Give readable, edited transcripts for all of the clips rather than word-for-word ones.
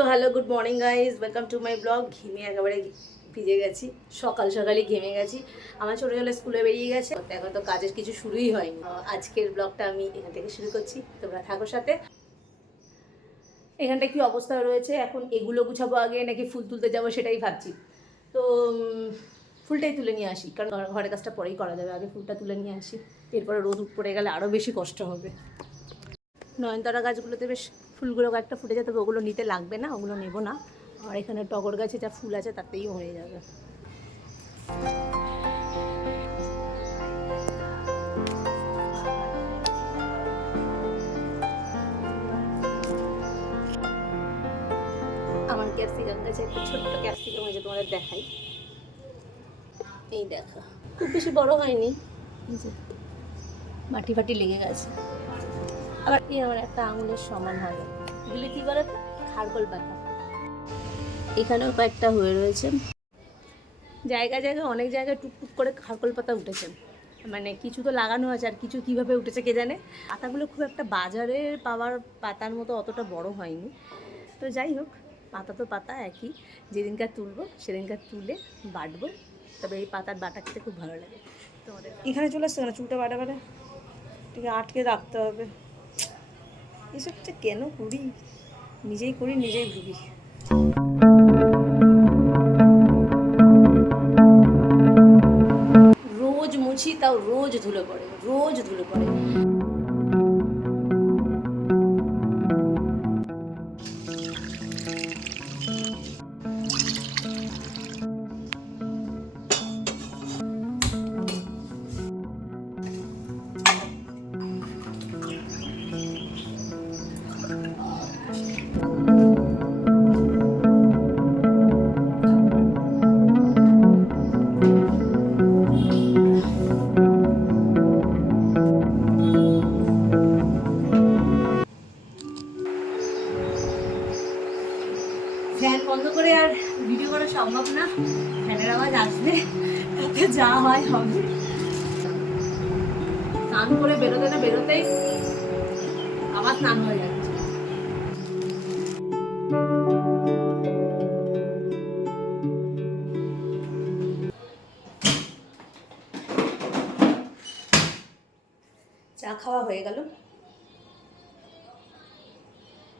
So hello good morning guys, welcome to my blog. ঘেমে একেবারে ভিজে গেছি, সকালে ঘেমে গেছি। আমার ছোটো ছেলে স্কুলে বেরিয়ে গেছে, এখন তো কাজের কিছু শুরুই হয়নি। আজকের ব্লগটা আমি এখান থেকে শুরু করছি, তোমরা থাকো সাথে। এখানটা কি অবস্থা রয়েছে এখন, এগুলো গুছাবো আগে নাকি ফুল তুলতে যাবো সেটাই ভাবছি। তো ফুলটাই তুলে নিয়ে আসি, কারণ ঘরের কাজটা পরেই করা যাবে, আগে ফুলটা তুলে নিয়ে আসি। এরপরে রোদ পড়ে গেলে আরও বেশি কষ্ট হবে। নয়নতারা গাছগুলোতে বেশ ফুলগুলো একটা ফুটে যায়, তবে ওগুলো নিতে লাগবে না, ওগুলো নেব না। আর এখানে টগর গাছে যা ফুল আছে তাতেই হয়ে যাবে। আমার ক্যাপসিকাম গাছে একটা ছোট্ট ক্যাপসিকাম হয়েছে, তোমাদের দেখাই। এই দেখা, খুব বেশি বড় হয়নি, মাটি ফাটি লেগে গেছে। আবার এই আমার একটা আঙুলের সমান হবে, এগুলি কি বলে, খারকোল পাতা। এখানেও কয়েকটা হয়ে রয়েছে, জায়গায় অনেক জায়গায় টুকটুক করে খারকোল পাতা উঠেছে। মানে কিছু তো লাগানো আছে, আর কিছু কীভাবে উঠেছে কে জানে। পাতাগুলো খুব একটা বাজারে পাওয়ার পাতার মতো অতটা বড় হয়নি। তো যাই হোক, পাতা তো পাতা একই, যেদিনকার তুলবো সেদিনকার তুলে বাটবো। তবে এই পাতার বাটা খেতে খুব ভালো লাগে। তোমাদের এখানে চলে আসছে না চুলটা বাটা ঠিক আটকে রাখতে হবে। এসব কেন করি, নিজেই করি নিজেই ভুগি। রোজ মুছি, তাও রোজ ধুলো পড়ে। ফ্যান বন্ধ করে আর ভিডিও করা সম্ভব না, ফ্যানের আওয়াজ আসবে, তাতে যা হয় হবে। স্নান করে বেরোতেই আবার স্নান হয়ে যাচ্ছে। চা খাওয়া হয়ে গেল,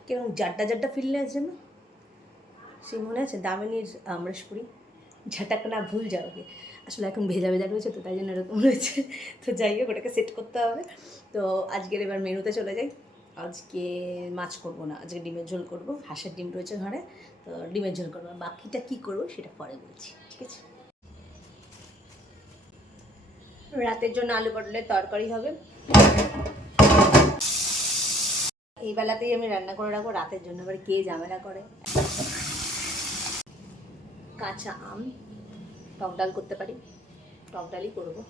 কিরকম জাড্ডা ফিরলে আছে না, সে মনে আছে দামিনীর আমরেশপুরি, ঝাটাক না ভুল যাওয়াকে। আসলে এখন ভেজা রয়েছে, তো তাই জন্য এরকম রয়েছে। তো যাই হোক, ওটাকে সেট করতে হবে। তো আজকের এবার মেনুতে চলে যাই। আজকে মাছ করবো না, আজকে ডিমের ঝোল করবো। হাঁসের ডিম রয়েছে ঘরে, তো ডিমের ঝোল করবো। বাকিটা কী করবো সেটা পরে বলছি, ঠিক আছে। রাতের জন্য আলু পটলের তরকারি হবে। এই বেলাতেই আমি রান্না করে রাখবো, রাতের জন্য আবার কে ঝামেলা করে। কাঁচা আম, টক ডাল করতে পারি, টক ডালই করবো।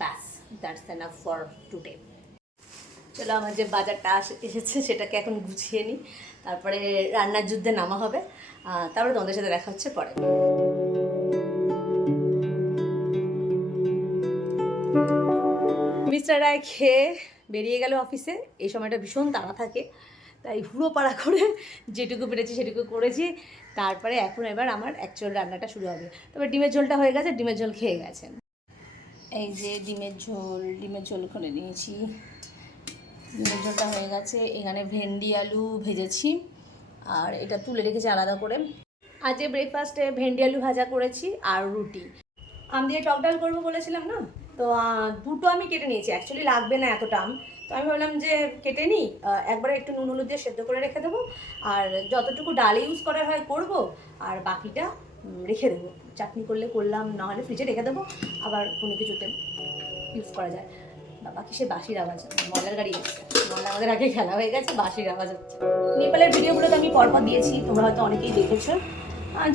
ব্যাস, দ্যাটস এনাফ ফর টুডে। চলো, আমার যে বাজারটা এসেছে সেটাকে এখন গুছিয়ে নিই, তারপরে রান্নার যুদ্ধে নামা হবে। তারপরে তোমাদের সাথে দেখা হচ্ছে পরে। মিস্টার রায় খেয়ে বেরিয়ে গেল অফিসে। এই সময়টা ভীষণ তাড়া থাকে, তাই হুড়ো পাড়া করে যেটুকু পেরেছি সেটুকু করেছি। তারপরে এবার আমার অ্যাকচুয়াল রান্নাটা শুরু হবে। তবে ডিমের ঝোলটা হয়ে গেছে, ডিমের ঝোল খেয়ে গেছেন। এই যে ডিমের ঝোল করে নিয়েছি, ডিমের ঝোলটা হয়ে গেছে। এখানে ভেন্ডি আলু ভেজেছি, আর এটা তুলে রেখেছি আলাদা করে। আজকে ব্রেকফাস্টে ভেন্ডি আলু ভাজা করেছি আর রুটি। আম দিয়ে টক ডাল করবো বলেছিলাম না, তো দুটো আমি কেটে নিয়েছি। অ্যাকচুয়ালি লাগবে না এতটা আম, তো আমি ভাবলাম যে কেটে নিই, একবারে একটু নুন হলুদ দিয়ে সেদ্ধ করে রেখে দেবো। আর যতটুকু ডাল ইউজ করার হয় করবো, আর বাকিটা রেখে দেবো। চাটনি করলে করলাম, নাহলে ফ্রিজে রেখে দেবো, আবার কোনো কিছুতে ইউজ করা যায়। বাবা কিসে বাসির আওয়াজ, ময়লার গাড়ি এসছে। ময়লা আমাদের আগে খেলা হয়ে গেছে, বাসির আওয়াজ হচ্ছে। নেপালের ভিডিওগুলো তো আমি পরপর দিয়েছি, তোমরা হয়তো অনেকেই দেখেছো।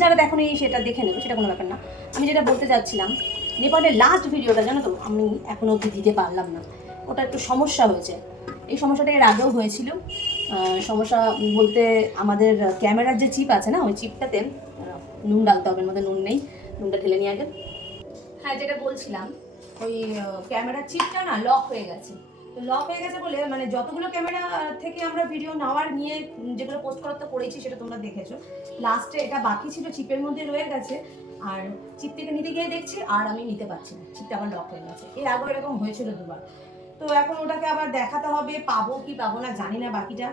যারা দেখোনি সেটা দেখে নেবে, সেটা কোনো ব্যাপার না। আমি যেটা বলতে চাচ্ছিলাম, নেপালের লাস্ট ভিডিওটা জানো তো, আমি এখনও অবধি দিতে পারলাম না। ওটা একটু সমস্যা হয়েছে। এই সমস্যাটা এর আগেও হয়েছিল। সমস্যা বলতে, আমাদের ক্যামেরার যে চিপ আছে না, ওই চিপটাতে নুন ডালতে হবে, এর মধ্যে নুন নেই, নুনটা ঢেলে নিয়ে আগে। হ্যাঁ, যেটা বলছিলাম, ওই ক্যামেরার চিপটা না লক হয়ে গেছে। তো লক হয়ে গেছে বলে মানে যতগুলো ক্যামেরা থেকে আমরা ভিডিও নেওয়ার নিয়ে যেগুলো পোস্ট করার তো করেছি সেটা তোমরা দেখেছো, লাস্টে এটা বাকি ছিল চিপের মধ্যে রয়ে গেছে, আর চিপ থেকে নিতে গিয়ে দেখছি আর আমি নিতে পারছি না, চিপটা আমার লক হয়ে গেছে। এর আগে এরকম হয়েছিল দুবার। তো এখন ওটাকে আবার দেখাতে হবে, পাবো কি পাবো না জানি না, বাকিটা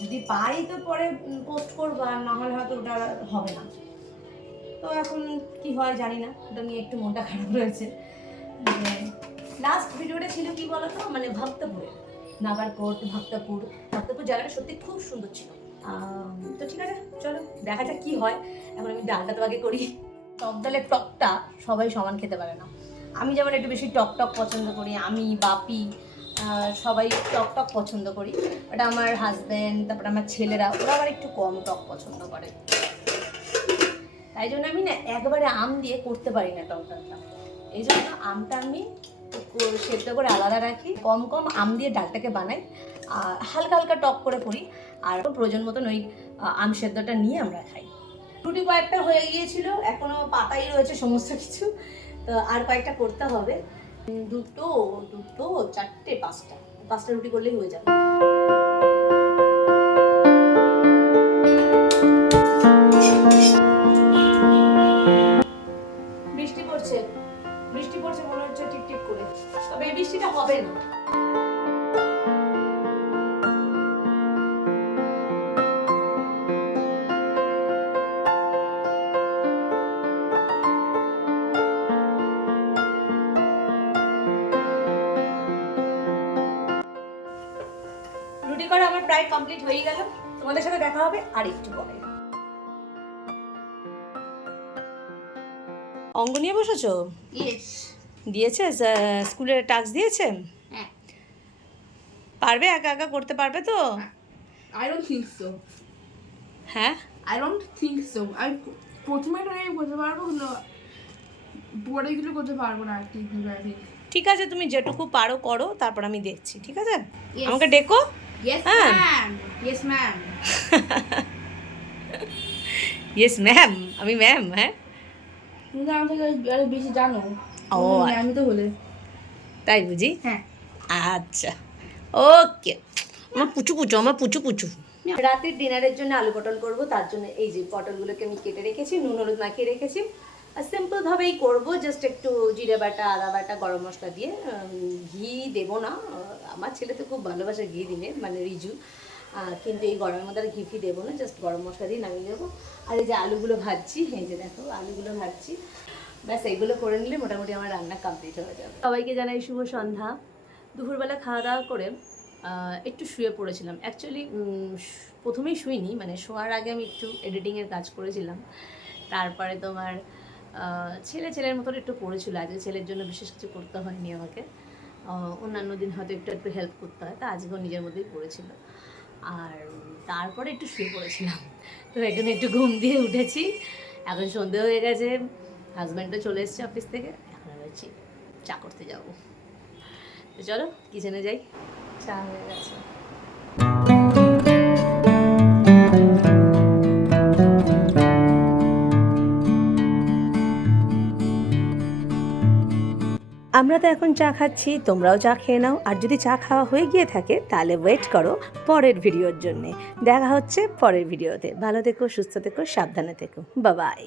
যদি পাই তো পরে পোস্ট করবো, আর না হলে হয়তো ওটা হবে না। তো এখন কি হয় জানি না, ওটা নিয়ে একটু মনটা খারাপ রয়েছে। লাস্ট ভিডিওটা ছিল কি বলতো, মানে ভক্তপুরে, নাগারকোট ভক্তপুর জায়গাটা সত্যি খুব সুন্দর ছিল। তো ঠিক আছে চলো দেখা যাক কি হয়। এখন আমি ডালটা তো আগে করি। টক ডালের টকটা সবাই সমান খেতে পারে না, আমি যেমন একটু বেশি টক টক পছন্দ করি, আমি বাপি সবাই টক টক পছন্দ করি, ওটা আমার হাজব্যান্ড তারপরে আমার ছেলেরা ওরা আবার একটু কম টক পছন্দ করে। তাই জন্য আমি না একবারে আম দিয়ে করতে পারি না টক ডালটা, এই জন্য আমটা আমি সেদ্ধ করে আলাদা রাখি, কম কম আম দিয়ে ডালটাকে বানাই, আর হালকা হালকা টক করে করি, আর প্রয়োজন মতন ওই আম সেদ্ধটা নিয়ে আমরা খাই। রুটি কয়েকটা হয়ে গিয়েছিল, এখনো পাতাই রয়েছে সমস্ত কিছু, তো আর কয়েকটা করতে হবে। দুটো চারটে পাঁচটা রুটি করলেই হয়ে যাবে। বৃষ্টি পড়ছে মনে হচ্ছে টিপ করে, তবে এই বৃষ্টিটা হবে না। রুটি করা আমার প্রায় কমপ্লিট হয়ে গেল, তোমাদের সাথে দেখা হবে আর একটু পরে। অঙ্ক নিয়ে বসেছো? ইয়েস। দিয়েছে স্কুলের টাস্ক দিয়েছে? হ্যাঁ। পারবে একা একা করতে পারবে তো? I don't think so. হ্যাঁ আই ডোন্ট থিংক সো। আমি প্রথমে আমি করতে পারবো, কিন্তু পরে গেলে করতে পারবো না। ঠিক আছে, তুমি যেটুকু পারো করো, তারপর আমি দেখছি, ঠিক আছে? আমাকে ডেকো। ইয়েস হ্যাঁ ma'am, yes ma'am. Yes ma'am, আমি ম্যাম। হ্যাঁ তুমি তো আমার থেকে আরো বেশি জানো। ও আমি তো বলে তাই বুঝি। হ্যাঁ আচ্ছা ওকে। আমার পুচু। রাতের ডিনারের জন্য আলু পটল করব, তার জন্য এই যে পটলগুলোকে আমি কেটে রেখেছি, নুন হলুদ মাখিয়ে রেখেছি, আর সিম্পলভাবেই করবো, জাস্ট একটু জিরে বাটা আদা বাটা গরম মশলা দিয়ে, ঘি দেবো না, আমার ছেলে তো খুব ভালোবাসে ঘি দিলে, মানে রিজু, কিন্তু এই গরমের মধ্যে ঘি ফি দেবো না, জাস্ট গরম মশলা দিয়ে নামিয়ে দেবো। আর এই যে আলুগুলো ভাজছি, এই যে দেখো আলুগুলো ভাজছি, ব্যাস এইগুলো করে নিলে মোটামুটি আমার রান্না কমপ্লিট হয়ে যাবে। সবাইকে জানাই শুভ সন্ধ্যা। দুপুরবেলা খাওয়া দাওয়া করে একটু শুয়ে পড়েছিলাম, অ্যাকচুয়ালি প্রথমেই শুইনি, মানে শোয়ার আগে আমি একটু এডিটিংয়ের কাজ করেছিলাম, তারপরে তোমার ছেলের মতন একটু পড়েছিল, আজকে ছেলের জন্য বিশেষ কিছু করতে হয়নি আমাকে, অন্যান্য দিন হয়তো একটু হেল্প করতে হয়, তা আজকেও নিজের মধ্যেই পড়েছিল, আর তারপরে একটু শুয়ে পড়েছিলাম, তো এই জন্য একটু ঘুম দিয়ে উঠেছি। এখন সন্ধে হয়ে গেছে, হাজব্যান্ডও চলে এসছে অফিস থেকে, এখন রয়েছি চা করতে যাবো। তো চলো কিচেনে যাই, চা হয়ে গেছে। আমরা তো এখন চা খাচ্ছি, তোমরাও চা খেয়ে নাও, আর যদি চা খাওয়া হয়ে গিয়ে থাকে তাহলে ওয়েট করো পরের ভিডিওর জন্যে। দেখা হচ্ছে পরের ভিডিওতে। ভালো থেকো, সুস্থ থেকো, সাবধানে থেকো, বাই বাই।